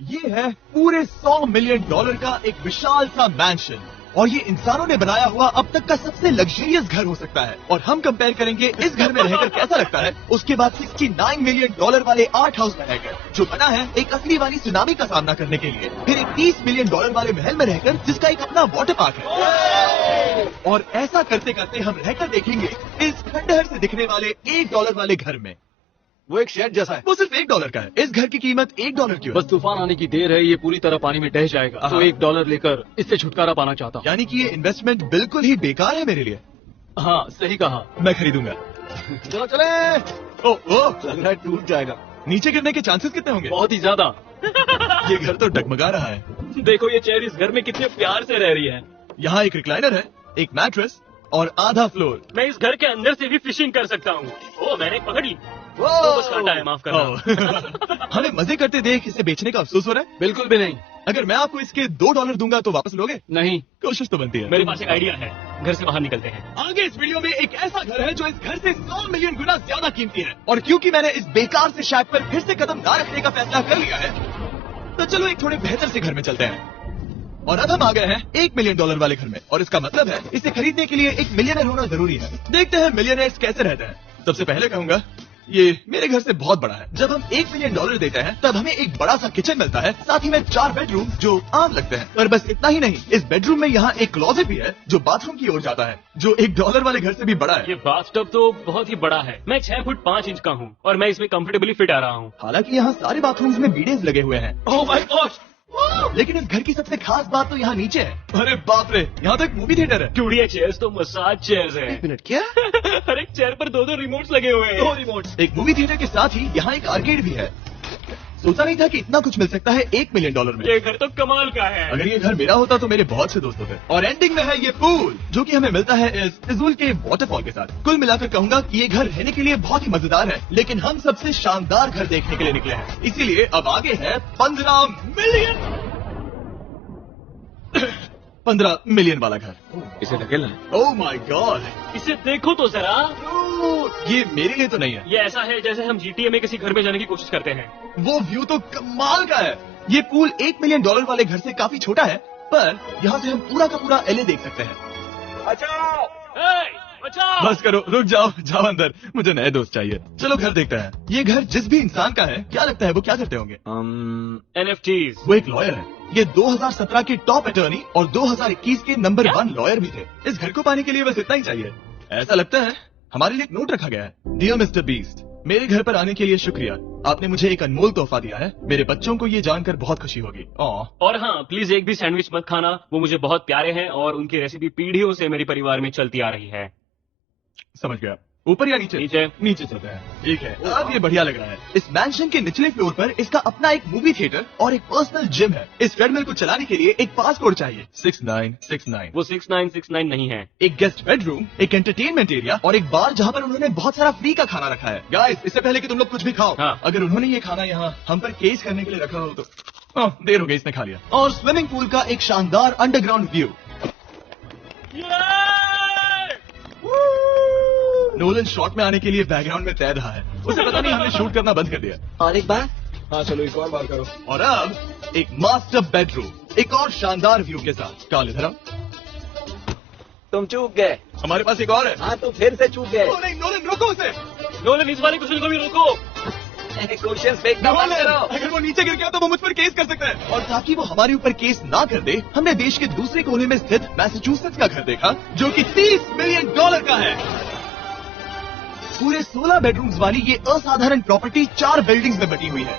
ये है पूरे $100 मिलियन का एक विशाल सा मैंशन और ये इंसानों ने बनाया हुआ अब तक का सबसे लग्जरियस घर हो सकता है। और हम कंपेयर करेंगे इस घर में रहकर कैसा लगता है उसके बाद $69 मिलियन वाले आर्ट हाउस में रहकर, जो बना है एक असली वाली सुनामी का सामना करने के लिए, फिर एक $30 मिलियन वाले महल में रहकर जिसका एक अपना वाटर पार्क है। और ऐसा करते करते हम रहकर देखेंगे इस खंडहर से दिखने वाले $1 वाले घर में। वो एक शेड जैसा है, वो सिर्फ $1 का है। इस घर की कीमत $1 की है। बस तूफान आने की देर है, ये पूरी तरह पानी में ढह जाएगा, तो $1 लेकर इससे छुटकारा पाना चाहता हूँ। यानी कि ये इन्वेस्टमेंट बिल्कुल ही बेकार है मेरे लिए। हाँ सही कहा, मैं खरीदूंगा। चलो चले। ओ लग रहा है टूट जाएगा। नीचे गिरने के चांसेस कितने होंगे? बहुत ही ज्यादा। ये घर तो डगमगा रहा है। देखो ये चेयर इस घर में कितने प्यार से रह रही है। यहाँ एक रिक्लाइनर है, एक मैट्रेस और आधा फ्लोर। मैं इस घर के अंदर से भी फिशिंग कर सकता हूँ। ओ मैंने पकड़ ली। बस काटा है, माफ करना। हमें मजे करते देख इसे बेचने का अफसोस हो रहा है? बिल्कुल भी नहीं। अगर मैं आपको इसके $2 दूंगा तो वापस लोगे? नहीं, कोशिश तो बनती है। मेरे पास एक आइडिया है, घर से बाहर निकलते हैं। आगे इस वीडियो में एक ऐसा घर है जो इस घर से 100 मिलियन गुना ज्यादा कीमती है। और क्योंकि मैंने इस बेकार से शैक पर फिर से कदम ना रखने का फैसला कर लिया है, तो चलो एक थोड़े बेहतर से घर में चलते हैं। और अब हम आ गए हैं $1 मिलियन वाले घर में, और इसका मतलब है इसे खरीदने के लिए एक मिलियनर होना जरूरी है। देखते हैं मिलियनर्स कैसे रहते हैं। सबसे पहले कहूंगा ये मेरे घर से बहुत बड़ा है। जब हम $1 मिलियन देते हैं तब हमें एक बड़ा सा किचन मिलता है, साथ ही में 4 बेडरूम जो आम लगते हैं। और बस इतना ही नहीं, इस बेडरूम में यहाँ एक क्लोजेट भी है जो बाथरूम की ओर जाता है, जो $1 वाले घर से भी बड़ा है। ये बाथटब तो बहुत ही बड़ा है। मैं 6 फुट 5 इंच का हूँ और मैं इसमें कंफर्टेबली फिट आ रहा हूँ। हालांकि यहाँ सारे बाथरूम्स में बीडेज लगे हुए हैं। Oh my God! लेकिन इस घर की सबसे खास बात तो यहाँ नीचे है। अरे बाप रे, यहाँ तो एक मूवी थिएटर है। क्यूडिया चेयर्स तो मसाज चेयर्स हैं। 1 मिनट, क्या? हर एक चेयर पर 2 रिमोट्स लगे हुए हैं। 2 रिमोट्स। एक मूवी थिएटर के साथ ही यहाँ एक आर्केड भी है। सोचा नहीं था कि इतना कुछ मिल सकता है $1 मिलियन में। ये घर तो कमाल का है। अगर ये घर मेरा होता तो मेरे बहुत से दोस्त होते। और एंडिंग में है ये पूल, जो कि हमें मिलता है इस फिजूल के वाटरफॉल के साथ। कुल मिलाकर कहूंगा कि ये घर रहने के लिए बहुत ही मजेदार है, लेकिन हम सबसे शानदार घर देखने के लिए निकले हैं, इसीलिए अब आगे है 15 मिलियन वाला घर। इसे ढकेलना है। ओह माय गॉड, इसे देखो तो जरा। ये मेरे लिए तो नहीं है। ये ऐसा है जैसे हम GTA में किसी घर में जाने की कोशिश करते हैं। वो व्यू तो कमाल का है। ये पूल $1 मिलियन वाले घर से काफी छोटा है, पर यहाँ से हम पूरा का पूरा LA देख सकते हैं। बचाओ! बस करो, रुक जाओ, जाओ अंदर, मुझे नए दोस्त चाहिए। चलो घर देखते हैं। ये घर जिस भी इंसान का है, क्या लगता है वो क्या करते होंगे? NFTs। वो एक लॉयर है। ये 2017 के टॉप अटॉर्नी और 2021 के नंबर 1 लॉयर भी थे। इस घर को पाने के लिए बस इतना ही चाहिए। ऐसा लगता है हमारे लिए एक नोट रखा गया है। डियर मिस्टर बीस्ट, मेरे घर पर आने के लिए शुक्रिया। आपने मुझे एक अनमोल तोहफा दिया है। मेरे बच्चों को ये जानकर बहुत खुशी होगी। और हाँ, प्लीज एक भी सैंडविच मत खाना, वो मुझे बहुत प्यारे हैं और उनकी रेसिपी पीढ़ियों से मेरे परिवार में चलती आ रही है। समझ गया। ऊपर या नीचे? नीचे चलते हैं। ठीक है, अब ये बढ़िया लग रहा है। इस मैंशन के निचले फ्लोर पर इसका अपना एक मूवी थिएटर और एक पर्सनल जिम है। इस ट्रेडमिल को चलाने के लिए एक पासकोड चाहिए, 6969। वो 6969 नहीं है। एक गेस्ट बेडरूम, एक एंटरटेनमेंट एरिया और एक बार जहाँ पर उन्होंने बहुत सारा फ्री का खाना रखा है। गाइस, इससे पहले कि तुम लोग कुछ भी खाओ, अगर उन्होंने ये खाना यहाँ हम पर केस करने के लिए रखा हो तो देर हो गई, इसने खा लिया। और स्विमिंग पूल का एक शानदार अंडरग्राउंड व्यू। नोलन शॉट में आने के लिए बैकग्राउंड में तैर रहा है। उसे पता नहीं हमने शूट करना बंद कर दिया। और एक बार? हाँ चलो, एक और बार करो। और अब एक मास्टर बेडरूम, एक और शानदार व्यू के साथ। काल इधर आओ। तुम चूक गए। हमारे पास एक और है। हाँ, तुम फिर से चूक गए। नहीं नोलन, रोको उसे। नोलन, इस वाले क्वेश्चन को भी रोको। क्वेश्चन फेंकना मत करो। अगर वो नीचे गिर गया तो वो मुझ पर केस कर सकता है। और ताकि वो हमारे ऊपर केस ना कर दे, हमने देश के दूसरे कोने में स्थित मैसाचुसेट्स का घर देखा, जो कि $30 मिलियन का है। पूरे 16 बेडरूम्स वाली ये असाधारण प्रॉपर्टी 4 बिल्डिंग्स में बटी हुई है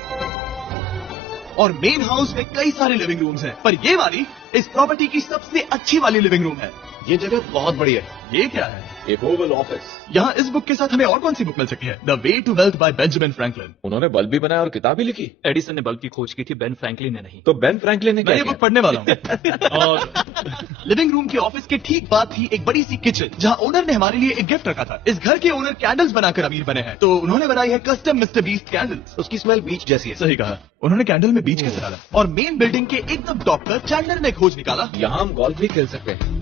और मेन हाउस में कई सारे लिविंग रूम्स हैं, पर ये वाली इस प्रॉपर्टी की सबसे अच्छी वाली लिविंग रूम है। ये जगह बहुत बड़ी है। ये क्या है? एक ओवल ऑफिस। यहाँ इस बुक के साथ हमें और कौन सी बुक मिल सकती है? The way to wealth by Benjamin Franklin. उन्होंने बल्ब भी बनाया और किताब भी लिखी। एडिसन ने बल्ब की खोज की थी, बेन फ्रैंकलिन ने नहीं। तो बेन फ्रैंकलिन ने मैं ये क्या बुक पढ़ने वाला हूँ। और लिविंग रूम के ऑफिस के ठीक बाद थी एक बड़ी सी किचन, जहाँ ओनर ने हमारे लिए एक गिफ्ट रखा था। इस घर के ओनर कैंडल्स बनाकर अमीर बने हैं, तो उन्होंने बनाई है कस्टम मिस्टर बीस्ट कैंडल्स। उसकी स्मेल बीच जैसी है। सही कहा, उन्होंने कैंडल में बीच कैसे डाला। और मेन बिल्डिंग के एकदम टॉप पर चैंडलर ने खोज निकाला, यहाँ हम गोल्फ भी खेल सकते हैं।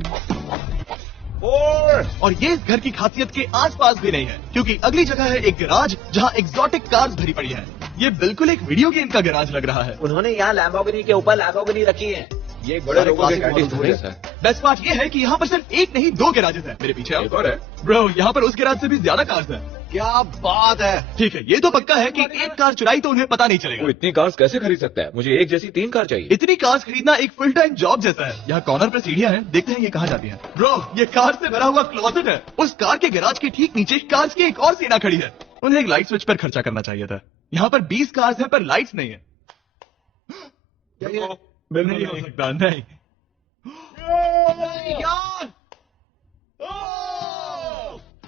और ये इस घर की खासियत के आसपास भी नहीं है, क्योंकि अगली जगह है एक गैराज जहाँ एग्जॉटिक कार्स भरी पड़ी है। ये बिल्कुल एक वीडियो गेम का गैराज लग रहा है। उन्होंने यहाँ लैम्बोर्गिनी के ऊपर लैम्बोर्गिनी रखी है। ये बड़े सारे लोगों के classic कैंटीन models थोड़ी ऐसा है। बेस्ट पार्ट ये है कि यहाँ पर सिर्फ एक नहीं 2 गैराजेस हैं। मेरे पीछे एक और है। ब्रो, यहाँ पर उस गैराज से भी ज्यादा कार्स हैं। क्या बात है। ठीक है, ये तो पक्का है कि एक कार चुराई तो उन्हें पता नहीं वो चलेगा। इतनी कार्स कैसे खरीद सकता है? मुझे एक जैसी 3 कार चाहिए। इतनी कार्स खरीदना एक फुल टाइम जॉब जैसा है। यहाँ कॉर्नर पर सीढ़ियाँ हैं, देखते हैं ये कहाँ जाती हैं। ब्रो, ये कार से भरा हुआ क्लोजेट है। उस कार के गैराज के ठीक नीचे कार्स की एक और सेना खड़ी है। उन्हें एक लाइट स्विच पर खर्चा करना चाहिए था। यहाँ पर 20 कार्स हैं पर लाइट्स नहीं है। बिल्कुल नहीं हो सकता, नहीं। यार!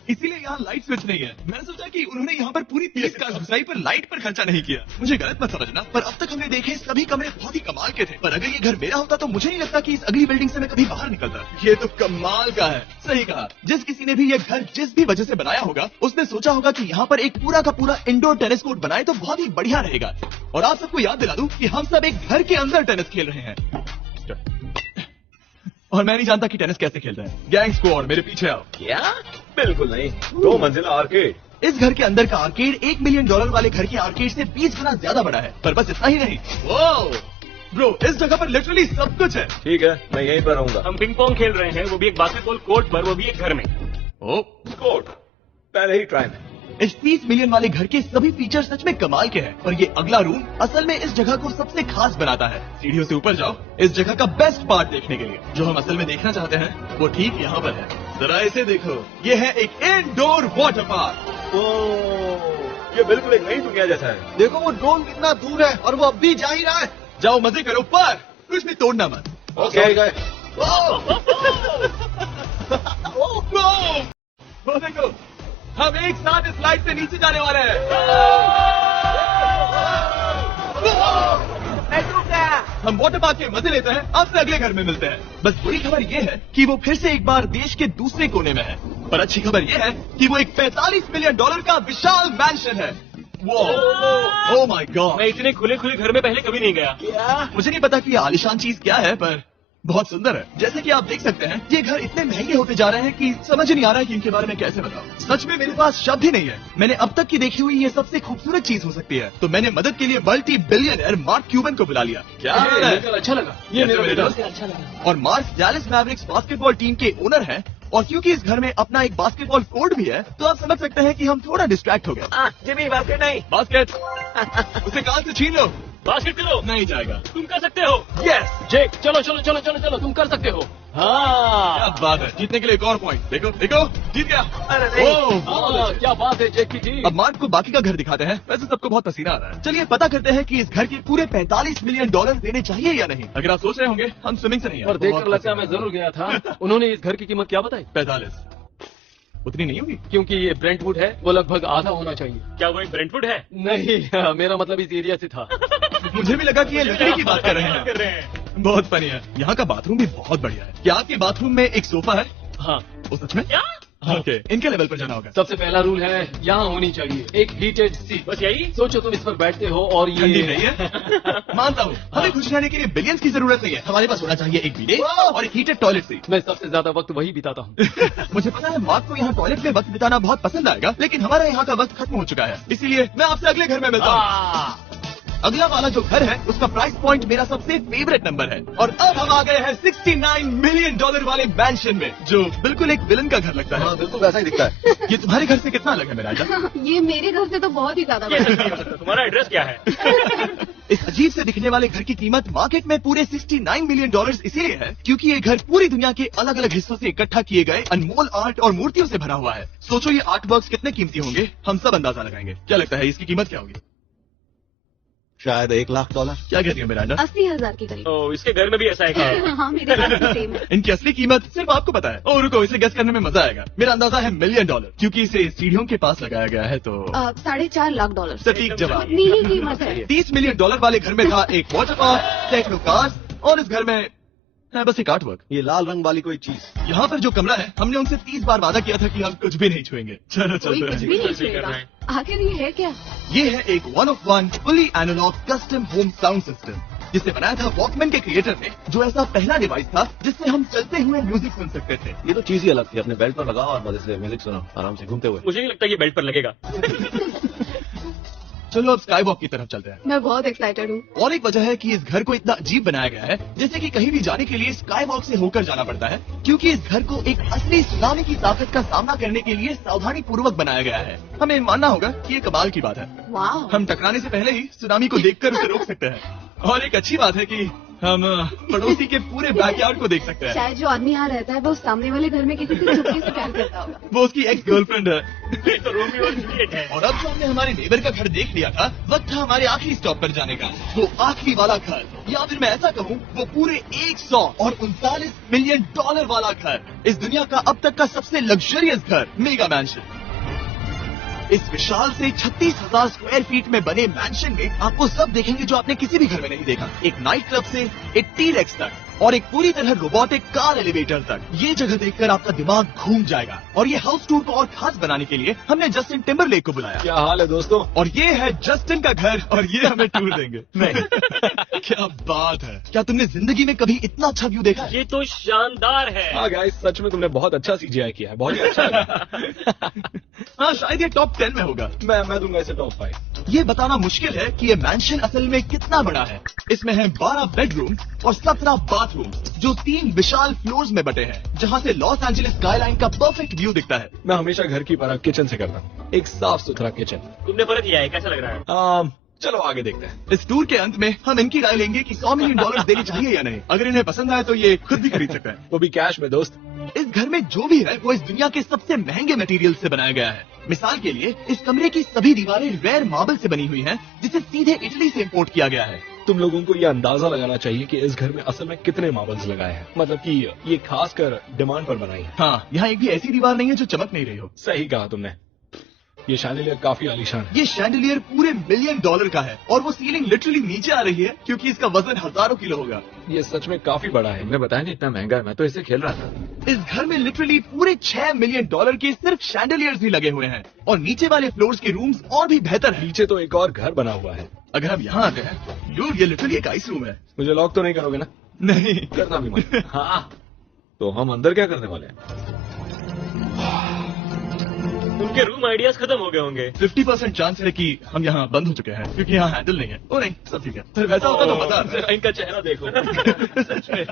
इसीलिए यहाँ लाइट स्विच नहीं है। मैंने सोचा कि उन्होंने यहाँ पर पूरी 30 कार्स घुसाई पर लाइट पर खर्चा नहीं किया। मुझे गलत मत समझना, पर अब तक हमने देखे सभी कमरे बहुत ही कमाल के थे। पर अगर ये घर मेरा होता तो मुझे नहीं लगता कि इस अगली बिल्डिंग से मैं कभी बाहर निकलता। ये तो कमाल का है। सही कहा। जिस किसी ने भी ये घर जिस भी वजह से बनाया होगा, उसने सोचा होगा कि यहाँ पर एक पूरा का पूरा इंडोर टेनिस कोर्ट बनाए तो बहुत ही बढ़िया रहेगा। और आप सबको याद दिला दूं कि हम सब एक घर के अंदर टेनिस खेल रहे हैं। और मैं नहीं जानता कि टेनिस कैसे खेलता है। गैंग स्क्वाड, मेरे पीछे आओ। क्या? बिल्कुल नहीं। 2 मंजिला आर्केड। इस घर के अंदर का आर्केड $1 मिलियन वाले घर के आर्केड से 20 गुना ज्यादा बड़ा है। पर बस इतना ही नहीं। ब्रो, इस जगह पर लिटरली सब कुछ है। ठीक है, मैं यहीं पर रहूंगा। हम पिंग पोंग खेल रहे हैं, वो भी एक बास्केटबॉल कोर्ट पर, वो भी एक घर में। ओ, कोर्ट पहले ही ट्राई में। इस 30 मिलियन वाले घर के सभी फीचर सच में कमाल के हैं। पर ये अगला रूम असल में इस जगह को सबसे खास बनाता है। सीढ़ियों से ऊपर जाओ इस जगह का बेस्ट पार्ट देखने के लिए। जो हम असल में देखना चाहते हैं वो ठीक यहाँ पर है। जरा इसे देखो, ये है एक इंडोर वाटर पार्क। ये बिल्कुल एक नई दुनिया जैसा है। देखो वो ड्रोन कितना दूर है और वो अब भी जा ही रहा है। जाओ मजे करो, पर कुछ भी तोड़ना मत। ओके गए। वो देखो, हम एक साथ इस लाइट से नीचे जाने वाले हैं। हम वाटर पार्क के मजे लेते हैं, आपसे अगले घर में मिलते हैं। बस बुरी खबर ये है कि वो फिर से एक बार देश के दूसरे कोने में है। पर अच्छी खबर ये है कि वो एक $45 मिलियन का विशाल मैंशन है। ओह माय गॉड, मैं इतने खुले खुले घर में पहले कभी नहीं गया। क्या? मुझे नहीं पता कि ये आलिशान चीज क्या है, पर बहुत सुंदर है। जैसे कि आप देख सकते हैं, ये घर इतने महंगे होते जा रहे हैं कि समझ नहीं आ रहा है कि इनके बारे में कैसे बताऊं। सच में मेरे पास शब्द ही नहीं है। मैंने अब तक की देखी हुई ये सबसे खूबसूरत चीज हो सकती है। तो मैंने मदद के लिए मल्टी बिलियनर मार्क क्यूबन को बुला लिया। क्या अच्छा लगा। ये मेरा बेटा। अच्छा लगा। और mark Dallas Mavericks basketball team के ओनर हैं। और क्योंकि इस घर में अपना एक बास्केटबॉल कोर्ट भी है, तो आप समझ सकते हैं कि हम थोड़ा डिस्ट्रैक्ट हो गए। जिमी बास्केट नहीं। बास्केट उसे कहां से छीन लो। बास्केट करो, नहीं जाएगा। तुम कर सकते हो। यस, जेक, चलो चलो चलो चलो चलो, तुम कर सकते हो। हाँ, क्या बात है। जीतने के लिए एक और पॉइंट। देखो देखो, जीत गया। अरे नहीं। ओह, क्या बात है जेक की टीम। अब मार्क को बाकी का घर दिखाते हैं। वैसे सबको बहुत पसीना आ रहा है। चलिए पता करते हैं कि इस घर के पूरे $45 मिलियन देने चाहिए या नहीं। अगर आप सोच रहे होंगे हम स्विमिंग से नहीं आए। और देखकर लगता है मैं जरूर गया था। उन्होंने इस घर की कीमत क्या बताई? 45 उतनी नहीं होगी। क्योंकि ये ब्रेंटवुड है, वो लगभग आधा होना चाहिए। क्या वो एक ब्रेंटवुड है? नहीं, मेरा मतलब इस एरिया से था। मुझे भी लगा कि ये लकड़ी की बात कर रहे हैं। कर रहे हैं। बहुत फनी है। यहाँ का बाथरूम भी बहुत बढ़िया है। क्या आपके बाथरूम में एक सोफा है? हाँ, वो सच में? क्या? ओके, इनके लेवल पर जाना होगा। सबसे पहला रूल है यहाँ होनी चाहिए एक हीटेड सीट। बस यही? सोचो तुम इस पर बैठते हो और ठंडी ये नहीं है। मानता हूँ, हमें खुश रहने के लिए बिलियंस की जरूरत नहीं है। हमारे पास होना चाहिए एक बिdet और एक हीटेड टॉयलेट सीट। मैं सबसे ज्यादा वक्त वही बिताता हूँ। मुझे पता है मार्क को यहाँ टॉयलेट में वक्त बिताना बहुत पसंद आएगा, लेकिन हमारा यहाँ का वक्त खत्म हो चुका है। इसीलिए मैं आपसे अगले घर में मिलता हूँ। अगला वाला जो घर है उसका प्राइस पॉइंट मेरा सबसे फेवरेट नंबर है। और अब हम आ गए हैं $69 मिलियन वाले मैंशन में, जो बिल्कुल एक विलन का घर लगता है। बिल्कुल वैसा ही दिखता है। ये तुम्हारे घर से कितना अलग है मेरा आजा? ये मेरे घर से तो बहुत ही ज्यादा ये बड़ा सच नहीं हो सकता। तुम्हारा एड्रेस क्या है? इस अजीब से दिखने वाले घर की कीमत मार्केट में पूरे $69 मिलियन इसीलिए है क्योंकि ये घर पूरी दुनिया के अलग अलग हिस्सों से इकट्ठा किए गए अनमोल आर्ट और मूर्तियों से भरा हुआ है। सोचो ये आर्ट वर्क्स कितने कीमती होंगे, हम सब अंदाजा लगाएंगे। क्या लगता है इसकी कीमत क्या होगी? शायद $1 लाख। क्या कहती हो मिरांडा? 80,000 के करीब। ओ, इसके घर में भी ऐसा है क्या? हाँ, मेरे घर भी सेम है। इनकी असली कीमत सिर्फ आपको पता है। ओ रुको, इसे गेस करने में मजा आएगा। मेरा अंदाजा है $1 मिलियन, क्योंकि इसे सीढ़ियों के पास लगाया गया है। तो $4.5 लाख। सटीक जवाब। इतनी ही कीमत है। $30 मिलियन वाले घर में था एक वाटर पार्क, सैकड़ों कार्स और इस घर में है बस एक आर्ट वर्क। ये लाल रंग वाली कोई चीज। यहाँ पर जो कमरा है, हमने उनसे 30 बार वादा किया था कि हम कुछ भी नहीं छुएंगे। चलो कोई चलते कुछ हैं। भी नहीं छुएगा। आखिर ये है क्या? ये है एक 1 fully analogue custom home sound system, जिसे बनाया था वॉकमैन के क्रिएटर ने, जो ऐसा पहला डिवाइस था जिससे हम चलते हुए म्यूजिक सुन सकते थे। ये तो चीज ही अलग थी। अपने बेल्ट पर लगाओ और मजे से म्यूजिक सुनो आराम से घूमते हुए। मुझे नहीं लगता ये बेल्ट पर लगेगा। चलो अब स्काई वॉक की तरफ चलते हैं। मैं बहुत एक्साइटेड हूँ। और एक वजह है कि इस घर को इतना अजीब बनाया गया है, जैसे कि कहीं भी जाने के लिए स्काई वॉक से होकर जाना पड़ता है, क्योंकि इस घर को एक असली सुनामी की ताकत का सामना करने के लिए सावधानी पूर्वक बनाया गया है। हमें मानना होगा कि ये कमाल की बात है। वाह। हम टकराने से पहले ही सुनामी को देखकर उसे रोक सकते हैं। और एक अच्छी बात है कि हम पड़ोसी के पूरे बैकयार्ड को देख सकते हैं। शायद जो आदमी यहाँ रहता है वो सामने वाले घर में किसी से चुपके से प्यार करता होगा। वो उसकी एक्स गर्लफ्रेंड है। ये तो रोमियो और जूलियट है। और अब जो हमने हमारे नेबर का घर देख लिया था, वक्त था हमारे आखिरी स्टॉप पर जाने का। वो आखिरी वाला घर, या फिर मैं ऐसा कहूँ, वो पूरे 139 मिलियन डॉलर वाला घर। इस दुनिया का अब तक का सबसे लग्जरियस घर, मेगा मैंशन। इस विशाल से 36,000 स्क्वायर फीट में बने मैंशन में आपको सब देखेंगे जो आपने किसी भी घर में नहीं देखा। एक नाइट क्लब से एक टी-रेक्स तक और एक पूरी तरह रोबोटिक कार एलिवेटर तक। ये जगह देखकर आपका दिमाग घूम जाएगा। और ये हाउस टूर को और खास बनाने के लिए हमने जस्टिन टिम्बरलेक को बुलाया। क्या हाल है दोस्तों? और ये है जस्टिन का घर और ये हमें टूर देंगे। नहीं क्या बात है, क्या तुमने जिंदगी में कभी इतना अच्छा व्यू देखा है? ये तो शानदार है। हाँ गाइस, सच में तुमने बहुत अच्छा CGI किया है, बहुत ही अच्छा लगा। हाँ, शायद ये टॉप 10 में होगा। मैं दूंगा इसे टॉप 5। ये बताना मुश्किल है कि ये मैंशन असल में कितना बड़ा है। इसमें है 12 बेडरूम और 17 बाथरूम, जो 3 विशाल फ्लोर्स में बटे हैं, जहाँ से लॉस एंजलिस स्काईलाइन का परफेक्ट व्यू दिखता है। मैं हमेशा घर की परख किचन से करता हूँ, एक साफ सुथरा किचन। तुमने परख किया है, कैसा लग रहा है? चलो आगे देखते हैं। इस टूर के अंत में हम इनकी राय लेंगे कि $100 मिलियन देने चाहिए या नहीं। अगर इन्हें पसंद आए तो ये खुद भी खरीद सकते हैं। वो भी कैश में दोस्त। इस घर में जो भी है वो इस दुनिया के सबसे महंगे मटेरियल से बनाया गया है। मिसाल के लिए इस कमरे की सभी दीवारें रेयर मार्बल से बनी हुई हैं, जिसे सीधे इटली से इंपोर्ट किया गया है। तुम लोगों को ये अंदाजा लगाना चाहिए कि इस घर में असल में कितने मार्बल्स लगाए हैं, मतलब कि ये खासकर डिमांड पर बनाई है। हाँ, यहाँ एक भी ऐसी दीवार नहीं है जो चमक नहीं रही हो। सही कहा तुमने। ये शैंडिलियर काफी आलीशान है। ये शैंडिलियर पूरे $1 मिलियन का है और वो सीलिंग लिटरली नीचे आ रही है क्योंकि इसका वजन हजारों किलो होगा। ये सच में काफी बड़ा है। तुमने बताया नहीं इतना महंगा है, मैं तो इसे खेल रहा था। इस घर में लिटरली पूरे $6 मिलियन के सिर्फ शैंडिलियर्स ही लगे हुए हैं और नीचे वाले फ्लोर्स के रूम्स और भी बेहतर हैं। नीचे तो एक और घर बना हुआ है। अगर हम यहाँ आते हैं, डूड, ये लिटरली एक आइस रूम है। मुझे लॉक तो नहीं करोगे ना? नहीं करना भी मत। हाँ, तो हम अंदर क्या करने वाले हैं? उनके रूम आइडियाज खत्म हो गए होंगे। 50% चांस है कि हम यहाँ बंद हो चुके हैं क्योंकि यहाँ हैंडल नहीं है। ओ नहीं, सब ठीक है। फिर वैसा होता तो मजा आता। इनका चेहरा देखो। सच में।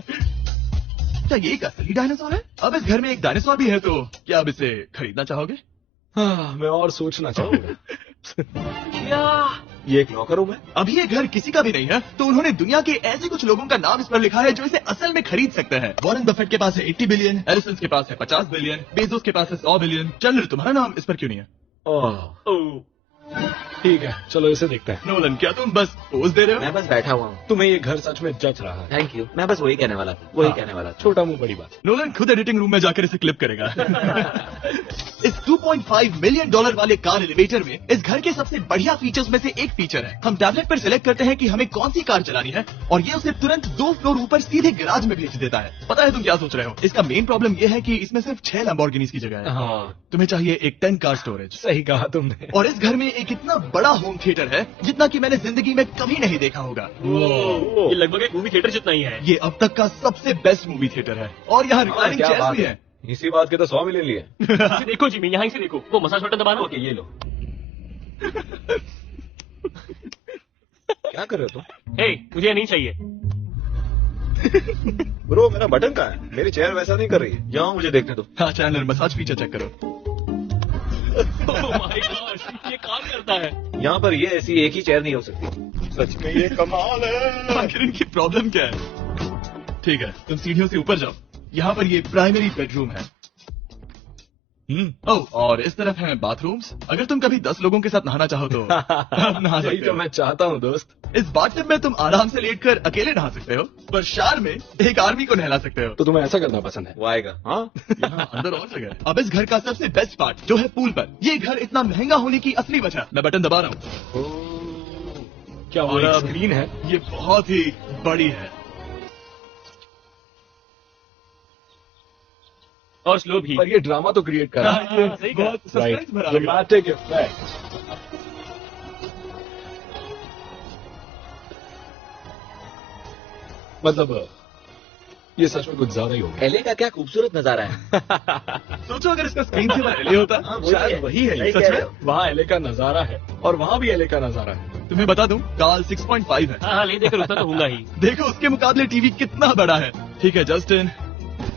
क्या ये एक असली डायनासोर है? अब इस घर में एक डायनासोर भी है, तो क्या आप इसे खरीदना चाहोगे? हाँ, मैं और सोचना चाहूंगा। क्या? ये एक लॉकर रूम है? अभी ये घर किसी का भी नहीं है, तो उन्होंने दुनिया के ऐसे कुछ लोगों का नाम इस पर लिखा है जो इसे असल में खरीद सकते हैं। वॉरेन बफेट के पास है 80 बिलियन, एलिसन के पास है 50 बिलियन, बेजोस के पास है 100 बिलियन। चंद्र, तुम्हारा नाम इस पर क्यों नहीं है? ओह, ठीक है, चलो इसे देखते हैं। नोलन, क्या तुम बस पोज दे रहे हो? मैं बस बैठा हुआ हूँ। तुम्हें ये घर सच में जच रहा है। Thank you. मैं बस वही कहने वाला था, वही कहने वाला था। छोटा मुंह बड़ी बात। नोलन खुद एडिटिंग रूम में जाकर इसे क्लिप करेगा। इस $2.5 मिलियन वाले कार एलिवेटर में इस घर के सबसे बढ़िया फीचर्स में से एक फीचर है। हम टैबलेट पर सिलेक्ट करते हैं कि हमें कौन सी कार चलानी है और ये उसे तुरंत 2 फ्लोर ऊपर सीधे गैराज में भेज देता है। पता है तुम क्या सोच रहे हो? इसका मेन प्रॉब्लम ये है कि इसमें सिर्फ 6 लैम्बोर्गिनीज की जगह है। हाँ, तुम्हें चाहिए एक 10 कार स्टोरेज। सही कहा तुमने। और इस घर में एक इतना बड़ा होम थिएटर है जितना कि मैंने जिंदगी में कभी नहीं देखा होगा। ये लगभग एक मूवी थिएटर जितना ही है। ये अब तक का सबसे बेस्ट मूवी थिएटर है और यहाँ रिक्लाइनिंग क्या चेयर्स बात भी है। है। इसी बात के तो 100 मिलियन लिए। इसे देखो जिमी, यहाँ से देखो, वो मसाज बटन दबाना। ओके, ये लो। क्या कर रहे हो तुम? हे, मुझे ये नहीं चाहिए। ब्रो, मेरा बटन कहाँ है? मेरी चेयर वैसा नहीं कर रही है। यहाँ मुझे देखने दो। हाँ चैनल, मसाज फीचर चेक करो। ओह माय गॉड, ये काम करता है। यहाँ पर ये ऐसी एक ही चेयर नहीं हो सकती। सच में ये कमाल है। आखिर इनकी प्रॉब्लम क्या है? ठीक है, तुम सीढ़ियों से ऊपर जाओ। यहाँ पर ये प्राइमरी बेडरूम है। ओह, और इस तरफ है बाथरूम्स। अगर तुम कभी 10 लोगों के साथ नहाना चाहो तो आप नहा यही सकते तो हो। मैं चाहता हूँ दोस्त। इस बाथटब में तुम आराम से लेटकर अकेले नहा सकते हो, पर शार में एक आर्मी को नहला सकते हो। तो तुम्हें ऐसा करना पसंद है? वो आएगा। हाँ, यहाँ अंदर और जगह है। अब इस घर का सबसे बेस्ट पार्ट जो है पूल पर। ये घर इतना महंगा होने की असली वजह, मैं बटन दबा रहा हूँ। क्या वो और एक अब स्क्रीन है? ये बहुत ही बड़ी है। और स्लो भी। पर ये ड्रामा तो क्रिएट कर रहा है। ये सही कहा। बहुत सस्पेंस भरा लग रहा है। Dramatic effect. मतलब ये सच में कुछ ज्यादा ही हो गया। एलए का क्या खूबसूरत नजारा है। सोचो अगर इसका स्क्रीन सेवर एलए होता। हाँ, वही शायद है। वही है, सही सच कह में रहे हो। वहाँ एलए का नजारा है और वहाँ भी एलए का नजारा है। तुम्हें बता दूं, काल 6.5 है। हाँ हाँ, ले देकर उतना तो होगा ही। देखो उसके मुकाबले टीवी कितना बड़ा है। ठीक है जस्टिन,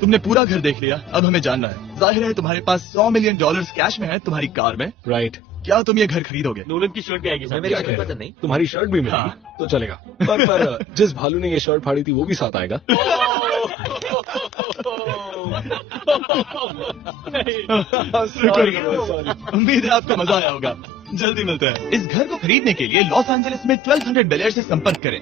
तुमने पूरा घर देख लिया, अब हमें जानना है। जाहिर है तुम्हारे पास $100 मिलियन कैश में है तुम्हारी कार में। राइट। क्या तुम ये घर खरीदोगे? नोलन की शर्ट भी आएगी तुम्हें साथ मेरी में। क्या कह शर्ट रहे पसंद नहीं? हो? तुम्हारी शर्ट भी मिलेगी हाँ। तो चलेगा। पर जिस भालू ने ये शर्ट फाड़ी थी वो भी साथ आएगा। शुक्र। उम्मीद है आपको मजा आया होगा। जल्दी मिलते हैं। इस घर को खरीदने के लिए लॉस एंजलिस में 1200 बेल एयर से संपर्क करें।